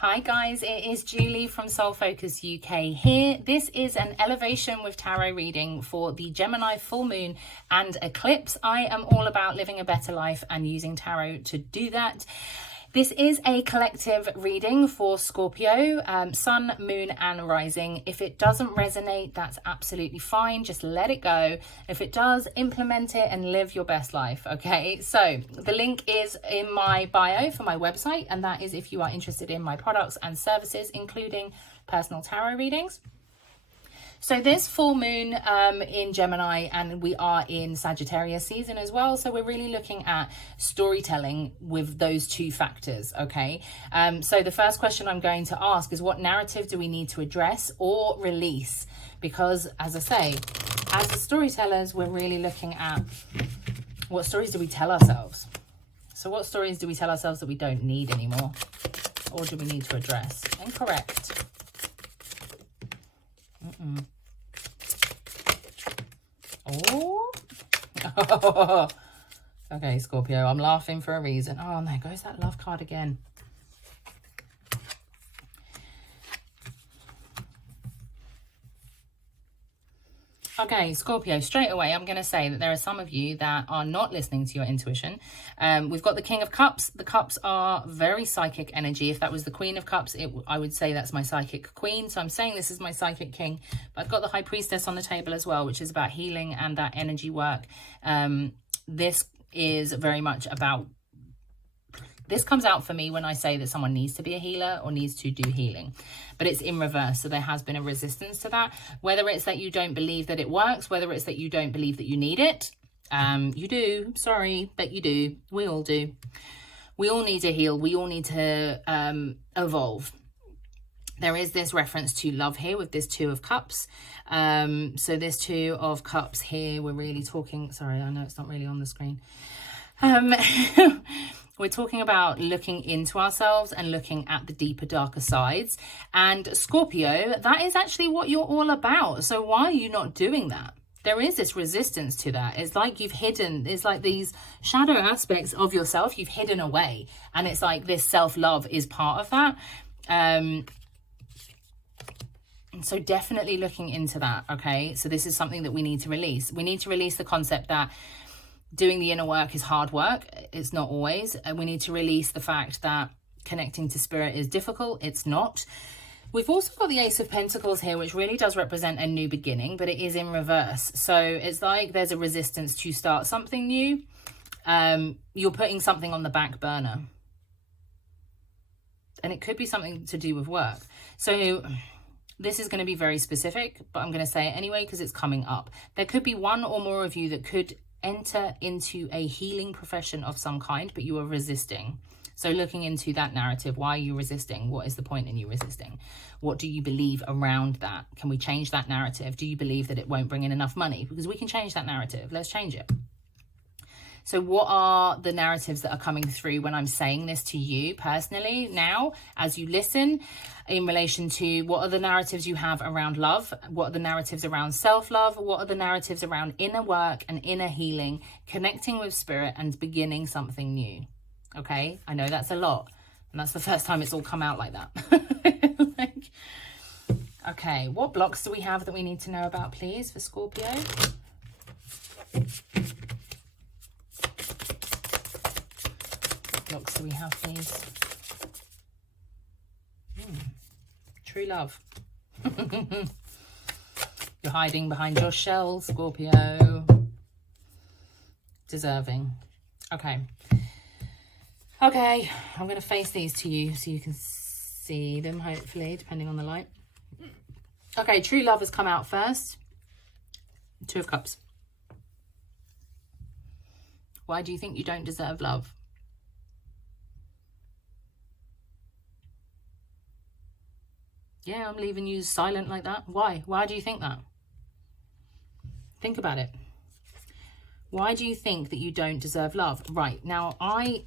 Hi guys, it is Julie from Soul Focus UK here. This is an elevation with tarot reading for the Gemini full moon and eclipse. I am all about living a better life and using tarot to do that. This is a collective reading for Scorpio, sun, moon and rising. If it doesn't resonate, that's absolutely fine. Just let it go. If it does, implement it and live your best life, okay? So the link is in my bio for my website, and that is if you are interested in my products and services, including personal tarot readings. So this full moon in Gemini, and we are in Sagittarius season as well. So we're really looking at storytelling with those two factors, okay? So the first question I'm going to ask is, what narrative do we need to address or release? Because as I say, as the storytellers, we're really looking at what stories do we tell ourselves? So what stories do we tell ourselves that we don't need anymore? Or do we need to address? Incorrect. Oh. Okay, Scorpio, I'm laughing for a reason. Oh, and there goes that love card again. Okay, Scorpio, straight away, I'm going to say that there are some of you that are not listening to your intuition. We've got the King of Cups. The Cups are very psychic energy. If that was the Queen of Cups, I would say that's my psychic queen. So I'm saying this is my psychic king. But I've got the High Priestess on the table as well, which is about healing and that energy work. This is very much about... This comes out for me when I say that someone needs to be a healer or needs to do healing, but it's in reverse. So there has been a resistance to that, whether it's that you don't believe that it works, whether it's that you don't believe that you need it. You do, sorry, but you do. We all do. We all need to heal. We all need to evolve. There is this reference to love here with this Two of Cups. So this Two of Cups here, we're really talking, sorry, I know it's not really on the screen. We're talking about looking into ourselves and looking at the deeper, darker sides. And Scorpio, that is actually what you're all about. So why are you not doing that? There is this resistance to that. It's like you've hidden, it's like these shadow aspects of yourself you've hidden away. And it's like this self-love is part of that. So definitely looking into that, okay? So this is something that we need to release. We need to release the concept that doing the inner work is hard work. It's not always. We need to release the fact that connecting to spirit is difficult. It's not. We've also got the Ace of Pentacles here, which really does represent a new beginning, but it is in reverse. So it's like there's a resistance to start something new. You're putting something on the back burner. And it could be something to do with work. So this is going to be very specific, but I'm going to say it anyway because it's coming up. There could be one or more of you that could enter into a healing profession of some kind, but you are resisting. So looking into that narrative, why are you resisting? What is the point in you resisting? What do you believe around that? Can we change that narrative? Do you believe that it won't bring in enough money? Because we can change that narrative. Let's change it. So what are the narratives that are coming through when I'm saying this to you personally now, as you listen, in relation to what are the narratives you have around love? What are the narratives around self-love? What are the narratives around inner work and inner healing, connecting with spirit and beginning something new? Okay, I know that's a lot. And that's the first time it's all come out like that. Okay, what blocks do we have that we need to know about, please, for Scorpio? Blocks do we have, please? True love. You're hiding behind your shell, Scorpio. Deserving. Okay. Okay, I'm going to face these to you so you can see them, hopefully, depending on the light. Okay, true love has come out first. Two of Cups. Why do you think you don't deserve love? Yeah, I'm leaving you silent like that. Why? Why do you think that? Think about it. Why do you think that you don't deserve love? Right, now I'm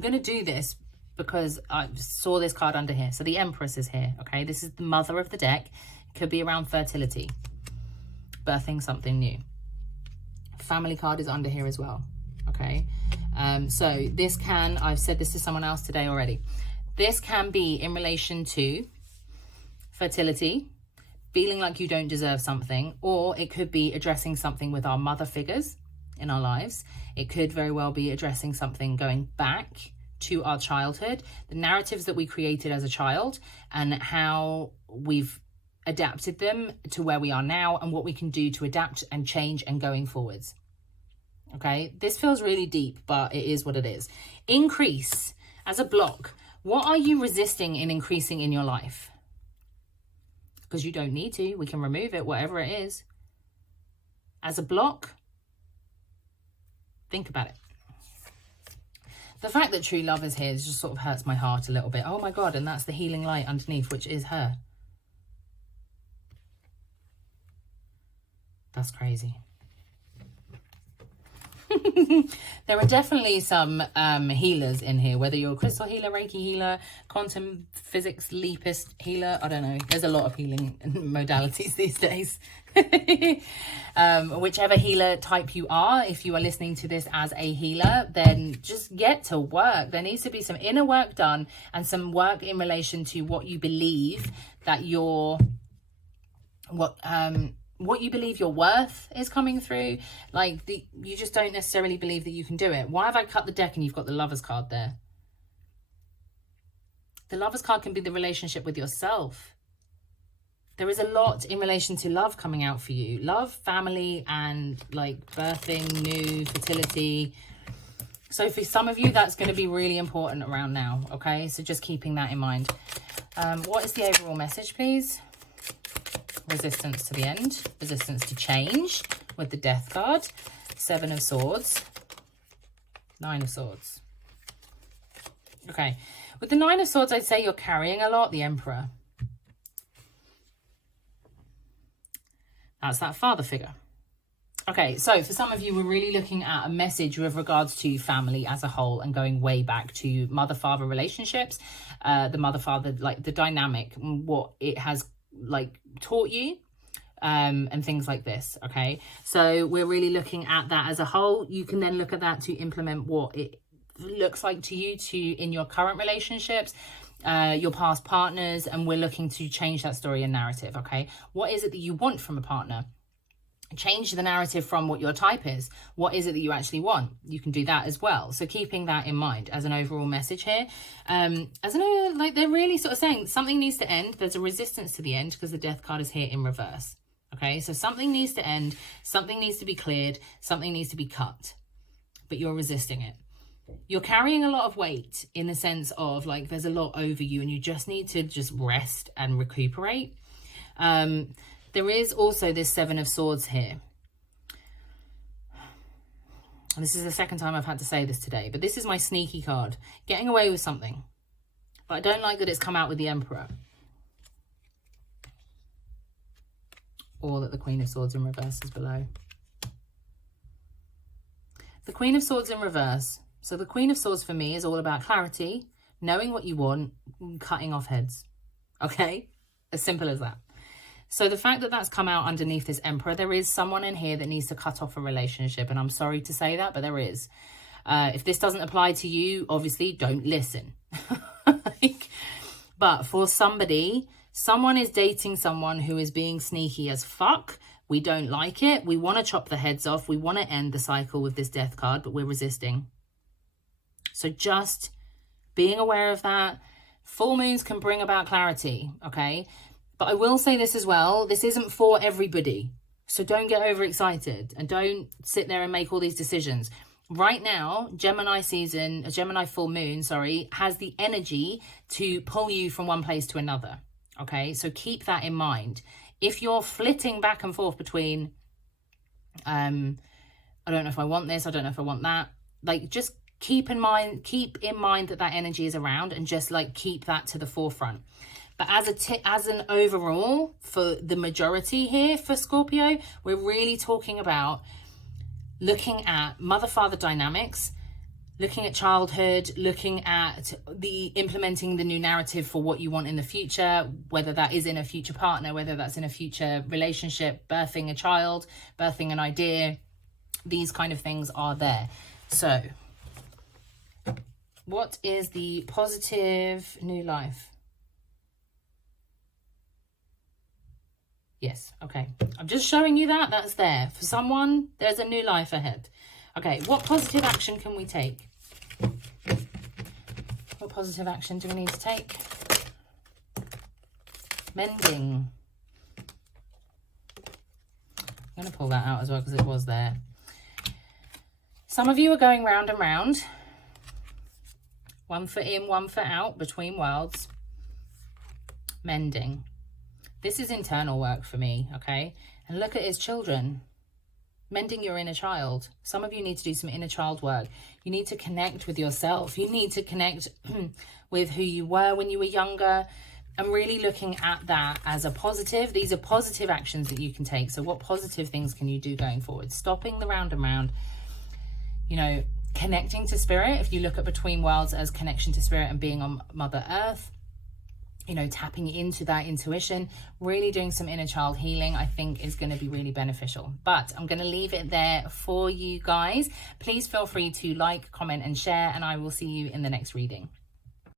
going to do this because I saw this card under here. So the Empress is here, okay? This is the mother of the deck. It could be around fertility, birthing something new. Family card is under here as well, okay? So this can, I've said this to someone else today already. This can be in relation to fertility, feeling like you don't deserve something, or it could be addressing something with our mother figures in our lives. It could very well be addressing something going back to our childhood, the narratives that we created as a child, and how we've adapted them to where we are now, and what we can do to adapt and change and going forwards. Okay, this feels really deep, but it is what it is. Increase as a block. What are you resisting in increasing in your life? Because you don't need to. We can remove it, whatever it is. As a block, think about it. The fact that true love is here just sort of hurts my heart a little bit. Oh my God, and that's the healing light underneath, which is her. That's crazy. There are definitely some healers in here, whether you're a crystal healer, Reiki healer, quantum physics leapist healer. I don't know. There's a lot of healing modalities these days. Whichever healer type you are, if you are listening to this as a healer, then just get to work. There needs to be some inner work done, and some work in relation to what you believe that what you believe your worth is coming through. Like, you just don't necessarily believe that you can do it. Why have I cut the deck and you've got the Lover's card there? The Lover's card can be the relationship with yourself. There is a lot in relation to love coming out for you. Love, family, and like birthing, new, fertility. So for some of you, that's going to be really important around now. Okay, so just keeping that in mind. What is the overall message, please? Resistance to the end, resistance to change with the Death card, 7 of Swords, 9 of Swords. Okay, with the 9 of Swords, I'd say you're carrying a lot, the Emperor. That's that father figure. Okay, so for some of you, we're really looking at a message with regards to family as a whole, and going way back to mother-father relationships, the mother-father, like the dynamic, what it has like taught you, and things like this. Okay, so we're really looking at that as a whole. You can then look at that to implement what it looks like to you in your current relationships, your past partners, and we're looking to change that story and narrative. Okay, what is it that you want from a partner? Change the narrative from what your type is. What is it that you actually want? You can do that as well. So keeping that in mind as an overall message here. As I know, like they're really sort of saying something needs to end. There's a resistance to the end because the Death card is here in reverse. Okay, so something needs to end. Something needs to be cleared. Something needs to be cut. But you're resisting it. You're carrying a lot of weight in the sense of like there's a lot over you and you just need to just rest and recuperate. There is also this 7 of Swords here. And this is the second time I've had to say this today, but this is my sneaky card. Getting away with something. But I don't like that it's come out with the Emperor. Or that the Queen of Swords in reverse is below. The Queen of Swords in reverse. So the Queen of Swords for me is all about clarity, knowing what you want, cutting off heads. Okay? As simple as that. So the fact that that's come out underneath this Emperor, there is someone in here that needs to cut off a relationship. And I'm sorry to say that, but there is. If this doesn't apply to you, obviously don't listen. But for somebody, someone is dating someone who is being sneaky as fuck. We don't like it. We want to chop the heads off. We want to end the cycle with this Death card, but we're resisting. So just being aware of that. Full moons can bring about clarity, okay? But I will say this as well, this isn't for everybody. So don't get overexcited and don't sit there and make all these decisions. Right now, Gemini full moon, has the energy to pull you from one place to another. Okay, so keep that in mind. If you're flitting back and forth between, I don't know if I want this, I don't know if I want that, like just keep in mind that energy is around, and just like keep that to the forefront. But as an overall, for the majority here for Scorpio, we're really talking about looking at mother-father dynamics, looking at childhood, looking at implementing the new narrative for what you want in the future, whether that is in a future partner, whether that's in a future relationship, birthing a child, birthing an idea. These kind of things are there. So What is the positive new life? Yes, okay. I'm just showing you that. That's there. For someone, there's a new life ahead. Okay, what positive action can we take? What positive action do we need to take? Mending. I'm going to pull that out as well because it was there. Some of you are going round and round. 1 foot in, 1 foot out, between worlds. Mending. This is internal work for me, okay? And look at his children. Mending your inner child. Some of you need to do some inner child work. You need to connect with yourself. You need to connect with who you were when you were younger. I'm really looking at that as a positive. These are positive actions that you can take. So what positive things can you do going forward? Stopping the round and round, you know, connecting to spirit. If you look at between worlds as connection to spirit and being on Mother Earth, you know, tapping into that intuition, really doing some inner child healing, I think is going to be really beneficial. But I'm going to leave it there for you guys. Please feel free to like, comment and share, and I will see you in the next reading.